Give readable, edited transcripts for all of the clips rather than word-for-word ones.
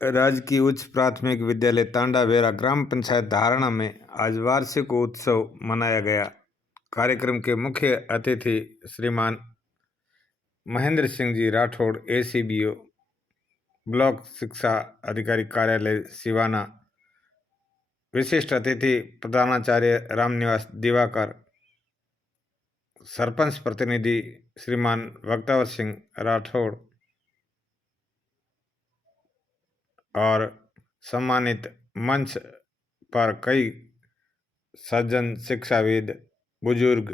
राजकीय उच्च प्राथमिक विद्यालय तांडाबेरा ग्राम पंचायत धारणा में आज वार्षिक उत्सव मनाया गया। कार्यक्रम के मुख्य अतिथि श्रीमान महेंद्र सिंह जी राठौड़, ACBO, ब्लॉक शिक्षा अधिकारी कार्यालय सिवाना। विशिष्ट अतिथि प्रधानाचार्य रामनिवास दिवाकर, सरपंच प्रतिनिधि श्रीमान भक्तावर सिंह राठौड़ और सम्मानित मंच पर कई सज्जन शिक्षाविद बुजुर्ग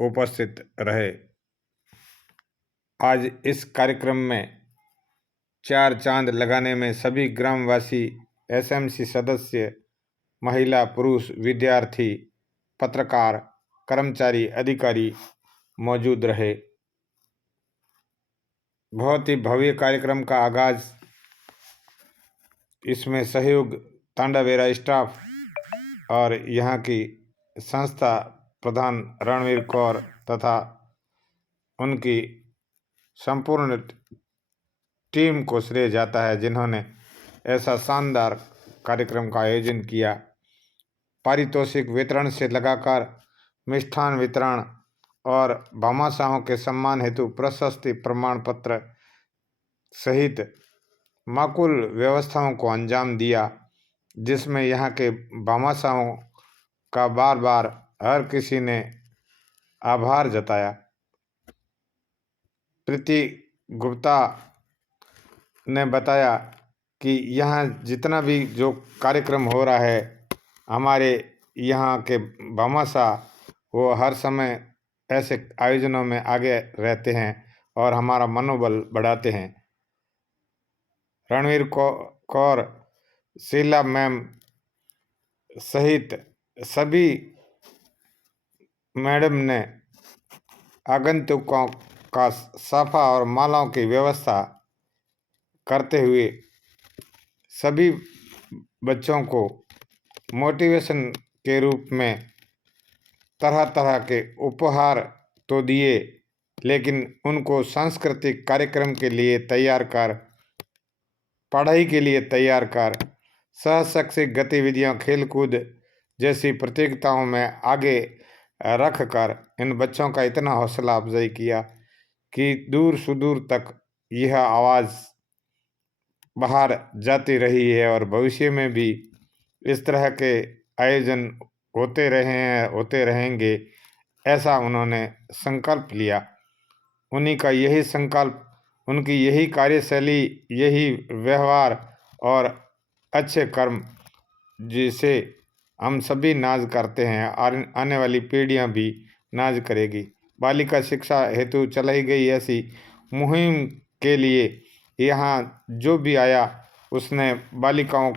उपस्थित रहे। आज इस कार्यक्रम में चार चांद लगाने में सभी ग्रामवासी, SMC सदस्य, महिला पुरुष, विद्यार्थी, पत्रकार, कर्मचारी, अधिकारी मौजूद रहे। बहुत ही भव्य कार्यक्रम का आगाज, इसमें सहयोग तांडाबेरा स्टाफ और यहाँ की संस्था प्रधान रणवीर कौर तथा उनकी संपूर्ण टीम को श्रेय जाता है, जिन्होंने ऐसा शानदार कार्यक्रम का आयोजन किया। पारितोषिक वितरण से लगाकर मिष्ठान वितरण और भामाशाहों के सम्मान हेतु प्रशस्ति प्रमाण पत्र सहित माकुल व्यवस्थाओं को अंजाम दिया, जिसमें यहाँ के भामाशाहों का बार बार हर किसी ने आभार जताया। प्रीति गुप्ता ने बताया कि यहाँ जितना भी जो कार्यक्रम हो रहा है, हमारे यहाँ के भामाशाह वो हर समय ऐसे आयोजनों में आगे रहते हैं और हमारा मनोबल बढ़ाते हैं। रणवीर कौर, शीला मैम सहित सभी मैडम ने आगंतुकों का साफा और मालाओं की व्यवस्था करते हुए सभी बच्चों को मोटिवेशन के रूप में तरह तरह के उपहार तो दिए, लेकिन उनको सांस्कृतिक कार्यक्रम के लिए तैयार कर, पढ़ाई के लिए तैयार कर, सहशैक्षिक गतिविधियों, खेलकूद जैसी प्रतियोगिताओं में आगे रख कर इन बच्चों का इतना हौसला अफजाई किया कि दूर सुदूर तक यह आवाज़ बाहर जाती रही है और भविष्य में भी इस तरह के आयोजन होते रहे हैं, होते रहेंगे, ऐसा उन्होंने संकल्प लिया। उन्हीं का यही संकल्प, उनकी यही कार्यशैली, यही व्यवहार और अच्छे कर्म जिसे हम सभी नाज करते हैं और आने वाली पीढ़ियां भी नाज करेगी। बालिका शिक्षा हेतु चलाई गई ऐसी मुहिम के लिए यहाँ जो भी आया उसने बालिकाओं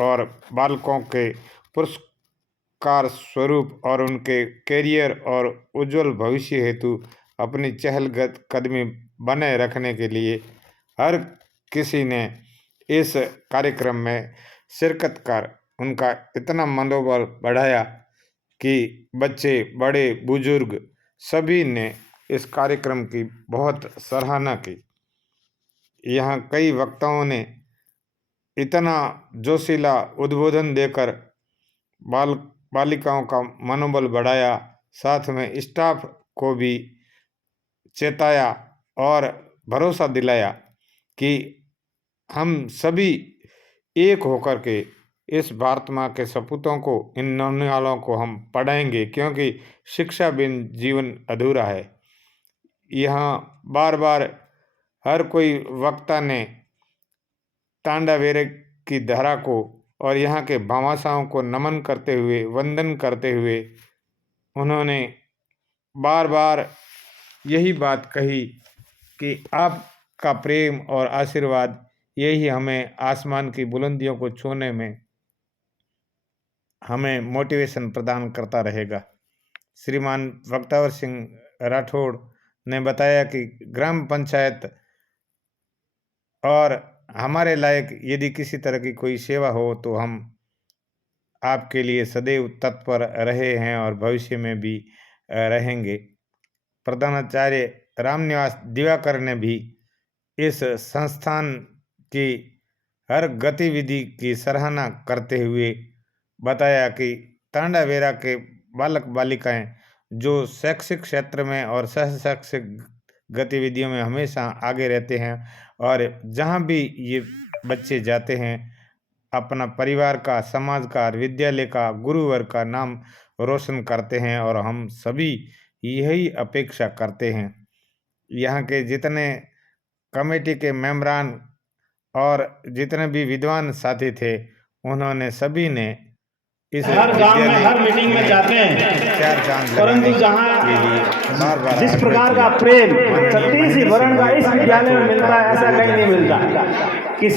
और बालकों के पुरस्कार स्वरूप और उनके कैरियर और उज्जवल भविष्य हेतु अपनी चहलकदमी बनाए रखने के लिए हर किसी ने इस कार्यक्रम में शिरकत कर उनका इतना मनोबल बढ़ाया कि बच्चे, बड़े, बुजुर्ग सभी ने इस कार्यक्रम की बहुत सराहना की। यहाँ कई वक्ताओं ने इतना जोशीला उद्बोधन देकर बालिकाओं का मनोबल बढ़ाया, साथ में स्टाफ को भी चेताया और भरोसा दिलाया कि हम सभी एक होकर के इस भारत माँ के सपूतों को, इन नौनिहालों को हम पढ़ाएंगे, क्योंकि शिक्षा बिन जीवन अधूरा है। यहाँ बार बार हर कोई वक्ता ने तांडाबेरे की धरा को और यहाँ के भामाशाहों को नमन करते हुए, वंदन करते हुए उन्होंने बार बार यही बात कही कि आपका प्रेम और आशीर्वाद यही हमें आसमान की बुलंदियों को छूने में हमें मोटिवेशन प्रदान करता रहेगा। श्रीमान भक्तावर सिंह राठौड़ ने बताया कि ग्राम पंचायत और हमारे लायक यदि किसी तरह की कोई सेवा हो तो हम आपके लिए सदैव तत्पर रहे हैं और भविष्य में भी रहेंगे। प्रधानाचार्य रामनिवास दिवाकर ने भी इस संस्थान की हर गतिविधि की सराहना करते हुए बताया कि तांडाबेरा के बालक बालिकाएं जो शैक्षिक क्षेत्र में और सह शैक्षिक गतिविधियों में हमेशा आगे रहते हैं और जहां भी ये बच्चे जाते हैं अपना परिवार का, समाज का, विद्यालय का, गुरुवर्ग का नाम रोशन करते हैं और हम सभी यही अपेक्षा करते हैं। यहाँ के जितने कमेटी के मेंबरान और जितने भी विद्वान साथी थे, उन्होंने सभी ने इस हर गांव में हर मीटिंग में जाते हैं, चार चांद परंतु जहाँ जिस प्रकार का प्रेम छत्तीस वर्ण का इस विद्यालय में मिलता है ऐसा कहीं नहीं मिलता कि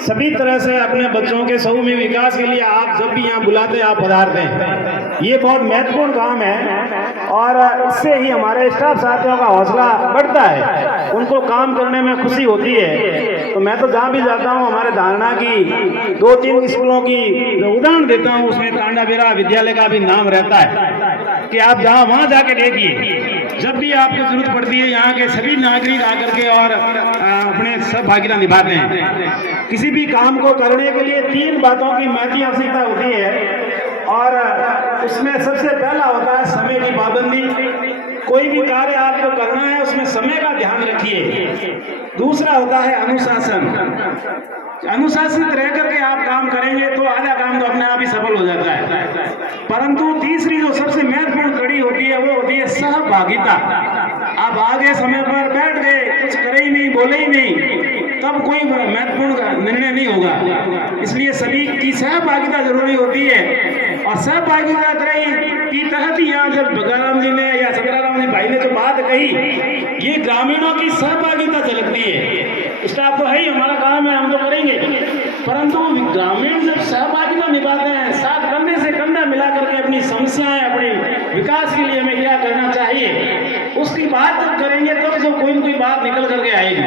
सभी तरह से अपने बच्चों के समूह विकास के लिए आप जब भी यहाँ बुलाते हैं आप पधारते हैं। ये बहुत महत्वपूर्ण काम है और इससे ही हमारे स्टाफ साथियों का हौसला बढ़ता है, उनको काम करने में खुशी होती है। तो मैं तो जहाँ भी जाता हूँ हमारे धारणा की 2-3 स्कूलों की उदाहरण देता हूँ, उसमें तांडाबेरा विद्यालय का भी नाम रहता है कि आप जहाँ वहाँ जाके देखिए, जब भी आपको जरूरत पड़ती है यहाँ के सभी नागरिक आकर के और अपने सहभागिता निभाते हैं। किसी भी काम को करने के लिए 3 बातों की महती आवश्यकता होती है और उसमें सबसे पहला होता है समय की पाबंदी। कोई भी कार्य आपको करना है उसमें समय का ध्यान रखिए। दूसरा होता है अनुशासन। अनुशासित रह करके आप काम करेंगे तो आधा काम तो अपने आप ही सफल हो जाता है। परंतु तीसरी जो सबसे महत्वपूर्ण कड़ी होती है वो होती है सहभागिता। आप आगे समय पर बैठ गए, कुछ करे ही नहीं, बोले ही नहीं, तब कोई महत्वपूर्ण निर्णय नहीं होगा। इसलिए सभी की सहभागिता जरूरी होती है और सहभागिता की तहत ही यहाँ जब बगाराम जी ने या सतराराम जी भाई ने जो बात कही, ये ग्रामीणों की सहभागिता झलकती है। स्टाफ तो है ही, हमारा काम है, हम तो करेंगे, परंतु ग्रामीण जब सहभागिता निभाते हैं, साथ कंधे से कंधा मिला करके अपनी समस्याएं, अपने विकास के लिए हमें क्या करना चाहिए उसकी बात जब करेंगे तब तो कोई न कोई बात निकल करके आएगी।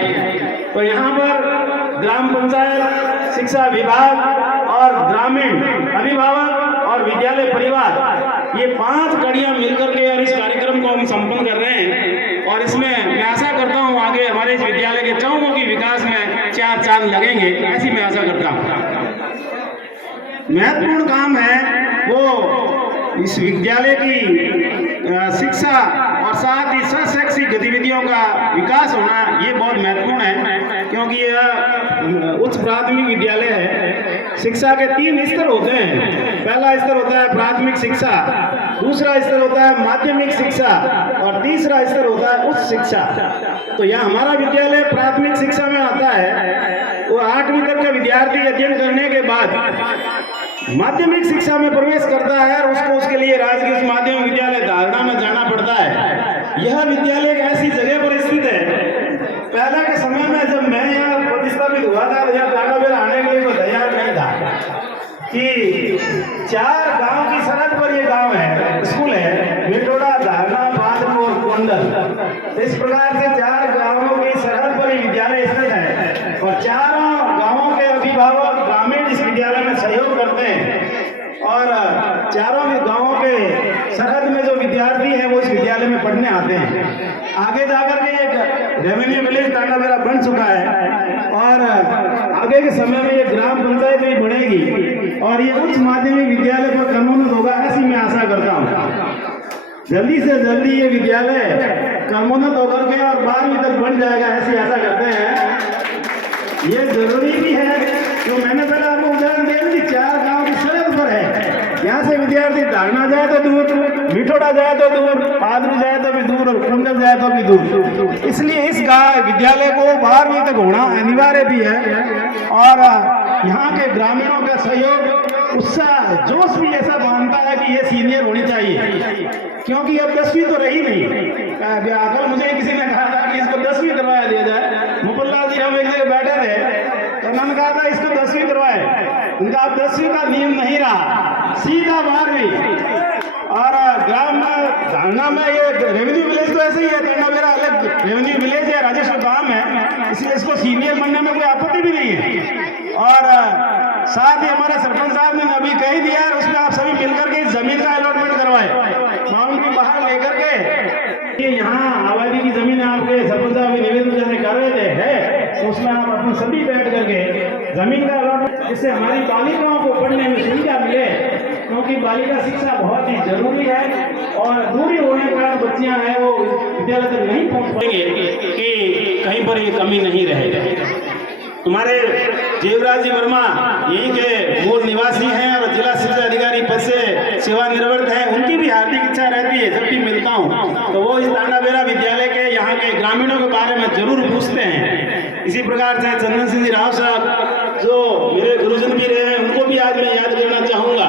तो यहाँ पर ग्राम पंचायत, शिक्षा विभाग और ग्रामीण अभिभावक और विद्यालय परिवार, ये 5 कड़ियां मिलकर के और इस कार्यक्रम को हम संपन्न कर रहे हैं और इसमें मैं आशा करता हूँ आगे हमारे इस विद्यालय के चौकों की विकास में 4 चांद लगेंगे, ऐसी मैं आशा करता हूँ। महत्वपूर्ण काम है वो इस विद्यालय की शिक्षा और साथ ही शैक्षिक गतिविधियों का विकास होना, ये बहुत महत्वपूर्ण है क्योंकि यह उच्च प्राथमिक विद्यालय है। शिक्षा के 3 स्तर होते हैं। पहला स्तर होता है प्राथमिक शिक्षा, दूसरा स्तर होता है माध्यमिक शिक्षा और तीसरा स्तर होता है उच्च शिक्षा। तो यह हमारा विद्यालय प्राथमिक शिक्षा में आता है। वो 8वीं तक का विद्यार्थी अध्ययन करने के बाद माध्यमिक शिक्षा में प्रवेश करता है और उसको उसके लिए राजकीय माध्यमिक विद्यालय धारणा में जाना पड़ता है। यह विद्यालय एक ऐसी जगह पर स्थित है, पहले के समय में जब मैं यहाँ प्रतिष्ठापित हुआ था तो यहाँ तांडाबेरा आने के लिए मैं तैयार नहीं था कि 4 गांव की सरहद पर ये गांव है, स्कूल है, मिटोड़ा, धारणा, पादरू और कोंडल। इस प्रकार से 4 गांवों की सरहद पर ये विद्यालय स्थित है और चारों गांवों के अभिभावक ग्रामीण इस विद्यालय में सहयोग करते हैं और चारों गांवों के सरहद में जो विद्यार्थी हैं वो इस विद्यालय में पढ़ने आते हैं। आगे जाकर के ये रेवेन्यू विलेज तांडाबेरा बन चुका है और आगे के समय में ये ग्राम पंचायत भी बनेगी और ये उच्च माध्यमिक विद्यालय पर क्रमोन्नत होगा, ऐसी मैं आशा करता हूँ। जल्दी से जल्दी ये विद्यालय क्रमोन्नत होकर के और 12वीं तक बढ़ जाएगा, ऐसी आशा करते हैं। ये जरूरी भी है जो मैंने पहले आपको उदाहरण दिया कि 4 गांव की सरहद पर है। यहाँ से विद्यार्थी धारणा जाए तो दूर, मिठोड़ा जाए तो दूर, पादरू जाए तो भी दूर और कुंडल जाए तो भी दूर। इसलिए इस विद्यालय को 12वीं तक होना अनिवार्य भी है और यहाँ के ग्रामीणों का सहयोग, उत्साह, जोश भी ऐसा मानता है कि ये सीनियर होनी चाहिए क्योंकि अब 10वीं तो रही नहीं। कल मुझे किसी ने कहा था कि इसको 10वीं करवाया दिया जाए। मुकुललाल जी हम एक जगह बैठे थे तो उन्होंने कहा था इसको 10वीं करवाए, उनका अब 10वीं का नियम नहीं रहा, सीधा 12वीं। और ग्राम धारणा में ये रेवेन्यू विलेज तो ऐसे ही है, तांडाबेरा अलग रेवेन्यू विलेज है, राजस्व काम है, इसलिए इसको सीनियर बनने में कोई आपत्ति भी नहीं है। और साथ ही हमारे सरपंच साहब ने अभी कह दिया है उसमें आप सभी मिलकर के जमीन का अलॉटमेंट करवाए, बाउंड्री बाहर लेकर के। यहाँ आबादी की जमीन आपके सरपंच साहब निवेदन जैसे कर रहे थे है, तो उसमें आप अपन सभी बैठ करके जमीन का अलॉटमेंट, जिससे हमारी बालिकाओं को पढ़ने में सुविधा मिले, क्योंकि बालिका शिक्षा बहुत ही जरूरी है और दूरी होने के कारण बच्चियां हैं वो विद्यालय तक नहीं पहुंच पाएंगे कि कहीं पर ये कमी नहीं रहे। तुम्हारे जीवराज जी वर्मा यहीं के मूल निवासी हैं और जिला शिक्षा अधिकारी पद से सेवानिवृत्त हैं। उनकी भी हार्दिक इच्छा रहती है जब भी मिलता हूँ तो वो इस तांडाबेरा विद्यालय के यहाँ के ग्रामीणों के बारे में जरूर पूछते हैं। इसी प्रकार से चंदन सिंह जी राव साहब जो मेरे गुरुजन भी रहे हैं, उनको भी आज मैं याद करना चाहूँगा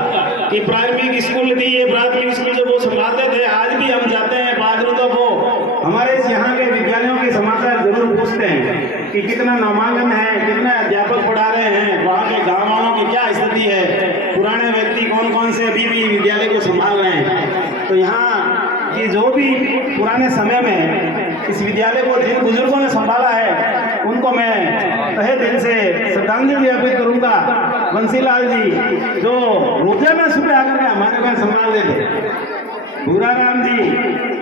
कि प्राथमिक स्कूल थी, ये प्राथमिक स्कूल जब वो संभालते थे, आज भी हम जाते हैं बहादुर तो वो हमारे यहाँ के विद्यालयों के समाचार जरूर पूछते हैं कि कितना नामांकन है, कितने अध्यापक पढ़ा रहे हैं, वहाँ के गाँव वालों की क्या स्थिति है, पुराने व्यक्ति कौन कौन से अभी भी विद्यालय को संभाल रहे हैं। तो यहाँ की जो भी पुराने समय में इस विद्यालय को जिन बुजुर्गों ने संभाला है उनको मैं तहे दिल से श्रद्धांजलि अर्पित करूँगा। बंसीलाल जी जो रोजाना सुबह आकर के हमारे पास संभाल देते, भूरा राम जी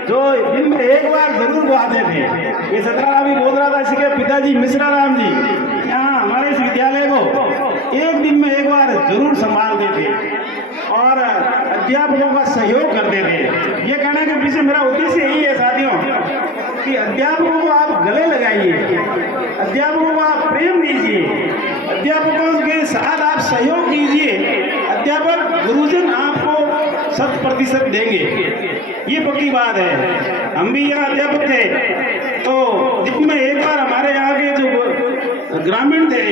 जो दिन में एक बार जरूर वो आते थे, ये सतरा भी बोल रहा था, इसके पिताजी मिश्रा राम जी यहाँ हमारे इस विद्यालय को एक दिन में एक बार जरूर संभालते थे और अध्यापकों का सहयोग करते थे। ये कहने के पीछे मेरा उद्देश्य यही है साथियों कि अध्यापकों को आप गले लगाइए, अध्यापकों को आप प्रेम दीजिए, अध्यापकों के साथ आप सहयोग कीजिए, अध्यापक गुरुजन आपको 100% देंगे, ये पक्की बात है। हम भी यहाँ अध्यापक थे तो दिन में एक बार हमारे यहाँ के जो ग्रामीण थे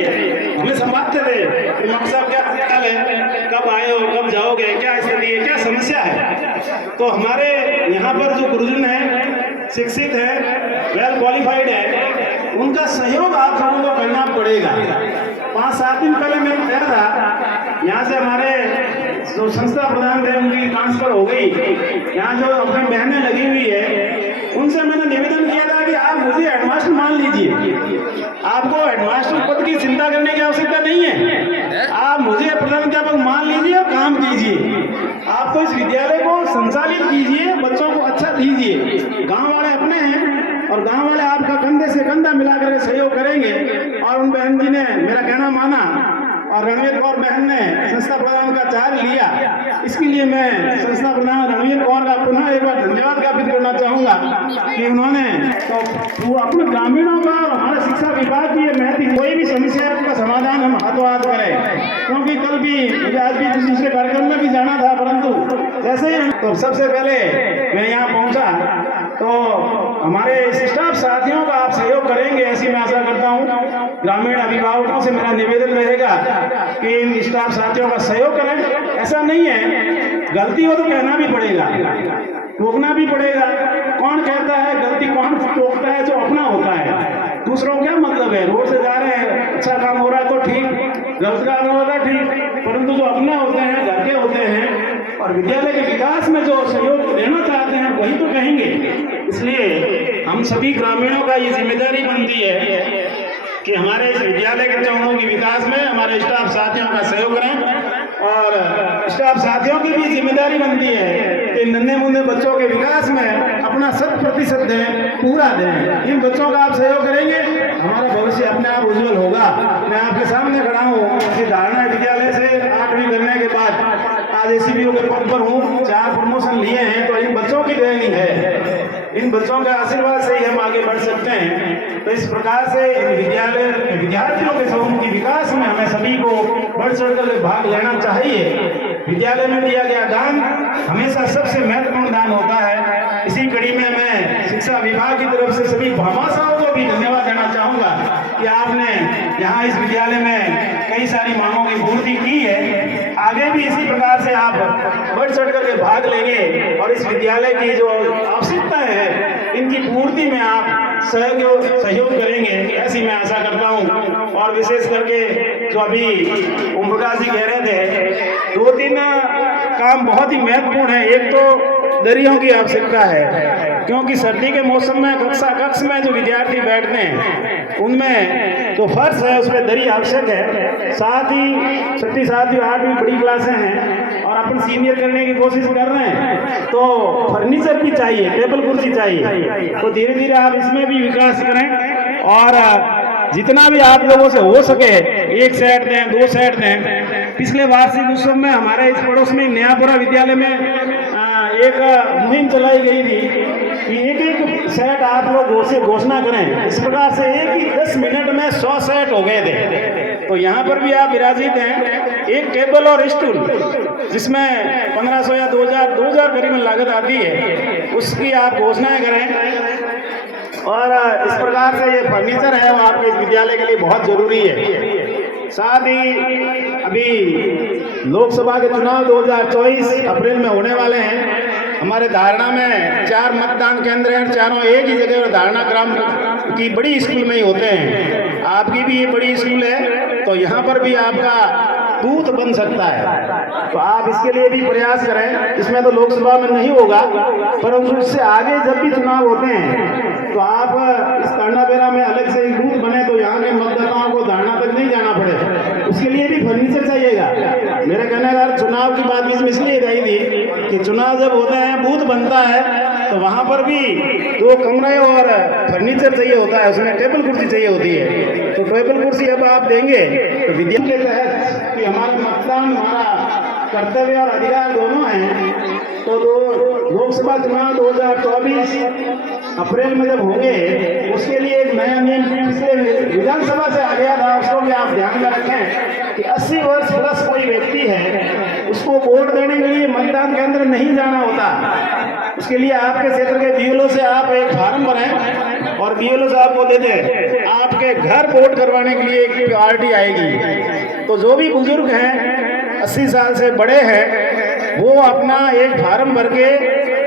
हमें संभालते थे कि मौलवी साहब क्या हाल है, कब आए हो, कब जाओगे, क्या स्थिति है, क्या समस्या है। तो हमारे यहाँ पर जो गुरुजन है, शिक्षित है, वेल क्वालिफाइड है, उनका सहयोग आप लोगों को करना पड़ेगा। 5-7 दिन पहले मैं कह रहा था यहाँ से हमारे जो संस्था प्रधान थे उनकी ट्रांसफर हो गई, यहाँ जो अपनी बहनें लगी हुई है उनसे मैंने निवेदन किया था कि आप मुझे हेडमास्टर मान लीजिए, आपको हेडमास्टर पद की चिंता करने की आवश्यकता नहीं है, आप मुझे प्रधानाध्यापक मान लीजिए और काम कीजिए, आप तो इस विद्यालय को संचालित कीजिए, बच्चों को अच्छा दीजिए। गाँव वाले अपने हैं और गाँव वाले आपका कंधे से कंधा मिला करके सहयोग करेंगे। और उन बहन जी ने मेरा कहना माना और रणवीर कौर बहन ने संस्था प्रधान का चार्ज लिया। इसके लिए मैं संस्था प्रधान रणवीर कौर का पुनः एक बार धन्यवाद ज्ञापित करना चाहूँगा कि उन्होंने तो वो अपने ग्रामीणों का और हमारे शिक्षा विभाग की महत्व, कोई भी समस्या का समाधान हम हाथों हाथ करें। क्योंकि कल भी मुझे आज भी दूसरे कार्यक्रम में भी जाना था, परंतु जैसे ही तो सबसे पहले मैं यहाँ पहुँचा तो हमारे स्टाफ साथियों का आप सहयोग करेंगे ऐसी मैं आशा करता हूँ। ग्रामीण अभिभावकों से मेरा निवेदन रहेगा कि इन स्टाफ साथियों का सहयोग करें। ऐसा नहीं है, गलती हो तो कहना भी पड़ेगा, टोकना भी पड़ेगा। कौन कहता है गलती, कौन टोकता है? जो अपना होता है। दूसरों क्या मतलब है, रोड से जा रहे हैं, अच्छा काम हो रहा है तो ठीक, गलत काम हो रहा है ठीक, परंतु जो अपने होते हैं, घर के होते हैं और विद्यालय के विकास में जो सहयोग देना चाहते हैं वही तो कहेंगे। इसलिए हम सभी ग्रामीणों का ये जिम्मेदारी बनती है कि हमारे इस विद्यालय के चौकों के विकास में हमारे स्टाफ साथियों का सहयोग करें और स्टाफ साथियों की भी जिम्मेदारी बनती है कि नन्हे मुन्ने बच्चों के विकास में अपना 100% दें, पूरा दें। इन बच्चों का आप सहयोग करेंगे, हमारा भविष्य अपने आप उज्जवल होगा। मैं आपके सामने खड़ा हूँ कि धारणा विद्यालय से 8वीं करने के बाद आज एसीबीओ के पद पर हूँ, 4 प्रमोशन लिए हैं, तो इन बच्चों की देनी है। इन बच्चों के आशीर्वाद से ही हम आगे बढ़ सकते हैं। तो इस प्रकार से इन विद्यालय विद्यार्थियों के समूह के विकास में हमें सभी को बढ़ चढ़कर भाग लेना चाहिए। विद्यालय में दिया गया दान हमेशा सबसे महत्वपूर्ण दान होता है। इसी कड़ी में मैं शिक्षा विभाग की तरफ से सभी भामाशाहों को भी धन्यवाद देना चाहूँगा कि आपने यहाँ इस विद्यालय में कई सारी मांगों की पूर्ति की है। आगे भी इसी प्रकार से आप बढ़ चढ़ करके भाग लेंगे और इस विद्यालय की जो आवश्यकताएं हैं इनकी पूर्ति में आप सहयोग करेंगे, ऐसी मैं आशा करता हूँ। और विशेष करके जो अभी ओम प्रकाश जी कह रहे थे, 2-3 काम बहुत ही महत्वपूर्ण है। एक तो दरियों की आवश्यकता है, क्योंकि सर्दी के मौसम में कक्ष में जो विद्यार्थी बैठते हैं उनमें जो फर्श है उस पर दरी आवश्यक है। साथ ही 6वीं 7वीं 8वीं बड़ी क्लासें हैं और अपन सीनियर करने की कोशिश कर रहे हैं, तो फर्नीचर भी चाहिए, टेबल कुर्सी चाहिए। तो धीरे धीरे आप इसमें भी विकास करें और जितना भी आप लोगों से हो सके 1 सेट दें, 2 सेट दें। पिछले वार्षिक उत्सव में हमारे इस पड़ोस में नयापुरा विद्यालय में एक मुहिम चलाई गई थी कि एक सेट आप लोग घोषणा करें। इस प्रकार से एक ही 10 मिनट में 100 सेट हो गए थे। तो यहाँ पर भी आप विराजित हैं। एक टेबल और स्टूल जिसमें 1500 या 2000 करीबन लागत आती है, उसकी आप घोषणाएं करें। और इस प्रकार से ये फर्नीचर है वो आपके इस विद्यालय के लिए बहुत जरूरी है। साथ ही अभी लोकसभा के चुनाव 2024 अप्रैल में होने वाले हैं। हमारे धारणा में 4 मतदान केंद्र हैं, चारों एक ही जगह और धारणा ग्राम की बड़ी स्कूल में ही होते हैं। आपकी भी ये बड़ी स्कूल है, तो यहाँ पर भी आपका बूथ बन सकता है। तो आप इसके लिए भी प्रयास करें। इसमें तो लोकसभा में नहीं होगा, परंतु इससे आगे जब भी चुनाव होते हैं तो आप इस धारणा बेरा में अलग से एक बूथ बने, तो यहाँ के मतदाताओं को धारणा तक नहीं जाना पड़े। उसके लिए भी फर्नीचर चाहिएगा। मेरे कहने का चुनाव की बात इसमें इसलिए आई थी कि चुनाव जब होते हैं, बूथ बनता है, तो वहाँ पर भी 2 कमरे और फर्नीचर चाहिए होता है, उसमें टेबल कुर्सी चाहिए होती है। तो टेबल कुर्सी अब आप देंगे तो विद्यालय के तहत कि हमारा मतदान हमारा कर्तव्य और अधिकार दोनों हैं। तो लोकसभा चुनाव 2024 अप्रैल में जब होंगे, उसके लिए एक नया नियम पिछले विधानसभा से आ गया था, उसको भी आप ध्यान में रखें कि 80 वर्ष प्लस कोई व्यक्ति है, उसको वोट देने के लिए मतदान केंद्र नहीं जाना होता। उसके लिए आपके क्षेत्र के बीएलओ से आप एक फार्म भरें और बीएलओ साहब को दे दें। आपके घर वोट करवाने के लिए एक पार्टी आएगी। तो जो भी बुजुर्ग हैं, 80 साल से बड़े हैं, वो अपना एक फार्म भर के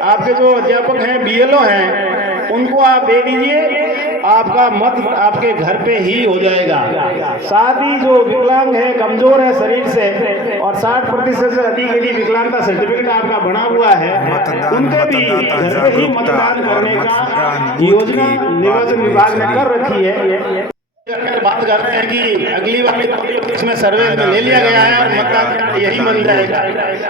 आपके जो अध्यापक हैं, बीएलओ हैं, उनको आप दे दीजिए। आपका मत आपके घर पे ही हो जाएगा। साथ ही जो विकलांग है, कमजोर है शरीर से और 60% से अधिक यदि विकलांगता सर्टिफिकेट आपका बना हुआ है, उनके भी घर पे ही मतदान करने का योजना निर्वाचन विभाग ने कर रखी है। बात कर रहे हैं कि अगली बार इसमें सर्वे में ले लिया गया है और मतदान यही बन जाएगा।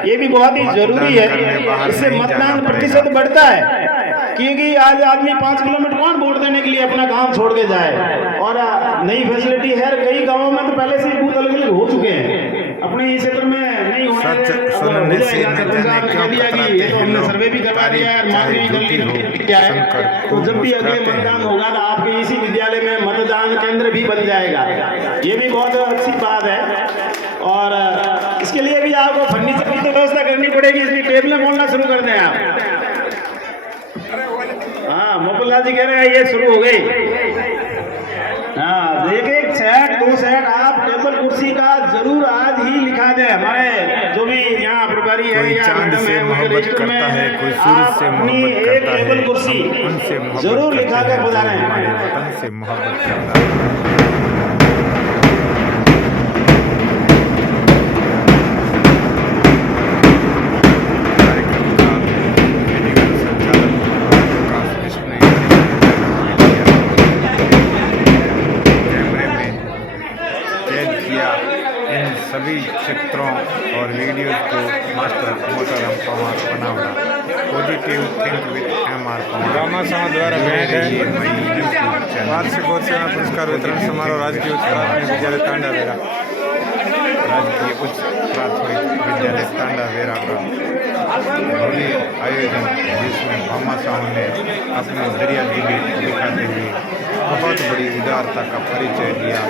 ये भी बहुत ही जरूरी है। इससे मतदान प्रतिशत बढ़ता है, क्योंकि आज आदमी 5 किलोमीटर कौन वोट देने के लिए अपना गांव छोड़ के जाए। और नई फैसिलिटी है, कई गांवों में तो पहले से ही बूथ अलग अलग हो चुके हैं। अपने इस क्षेत्र में नहीं होने तो हमने सर्वे भी करवा दिया है, मांग भी कर लिया है। तो जब भी अगले मतदान होगा तो आपके इसी विद्यालय में मतदान केंद्र भी बन जाएगा। ये भी बहुत अच्छी बात है। और इसके लिए भी आपको फर्नीचर की तो व्यवस्था करनी पड़ेगी। इसलिए टेबलें बोलना शुरू कर दें आप। हाँ, मोकुल्ला जी कह रहे हैं ये शुरू हो गई। हाँ, देखिए 1 सेट 2 सेट आप टेबल कुर्सी का जरूर आज ही लिखा दें। हमारे जो भी यहाँ प्रभारी है या मैडम है, उनके रजिस्टर में आप अपनी एक टेबल कुर्सी जरूर लिखा के गुजारें। इन सभी चित्रों और वीडियो को मास्टर मोटर पवार बनावड़ा positive think with MR Pawar Rama समाज द्वारा भेंट है। वार्षिकोत्सव पुरस्कार वितरण समारोह राजकीय उच्च प्राथमिक विद्यालय तांडावेरा राजकीय उच्च प्राथमिक विद्यालय तांडावेरा का भव्य आयोजन, जिसमें भामा साहू ने अपने दरिया दिली दिखाते हुए बहुत बड़ी उदारता का परिचय दिया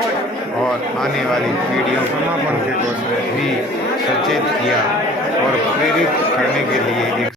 और आने वाली पीढ़ियों समापन के कोष में भी सचेत किया और प्रेरित करने के लिए एक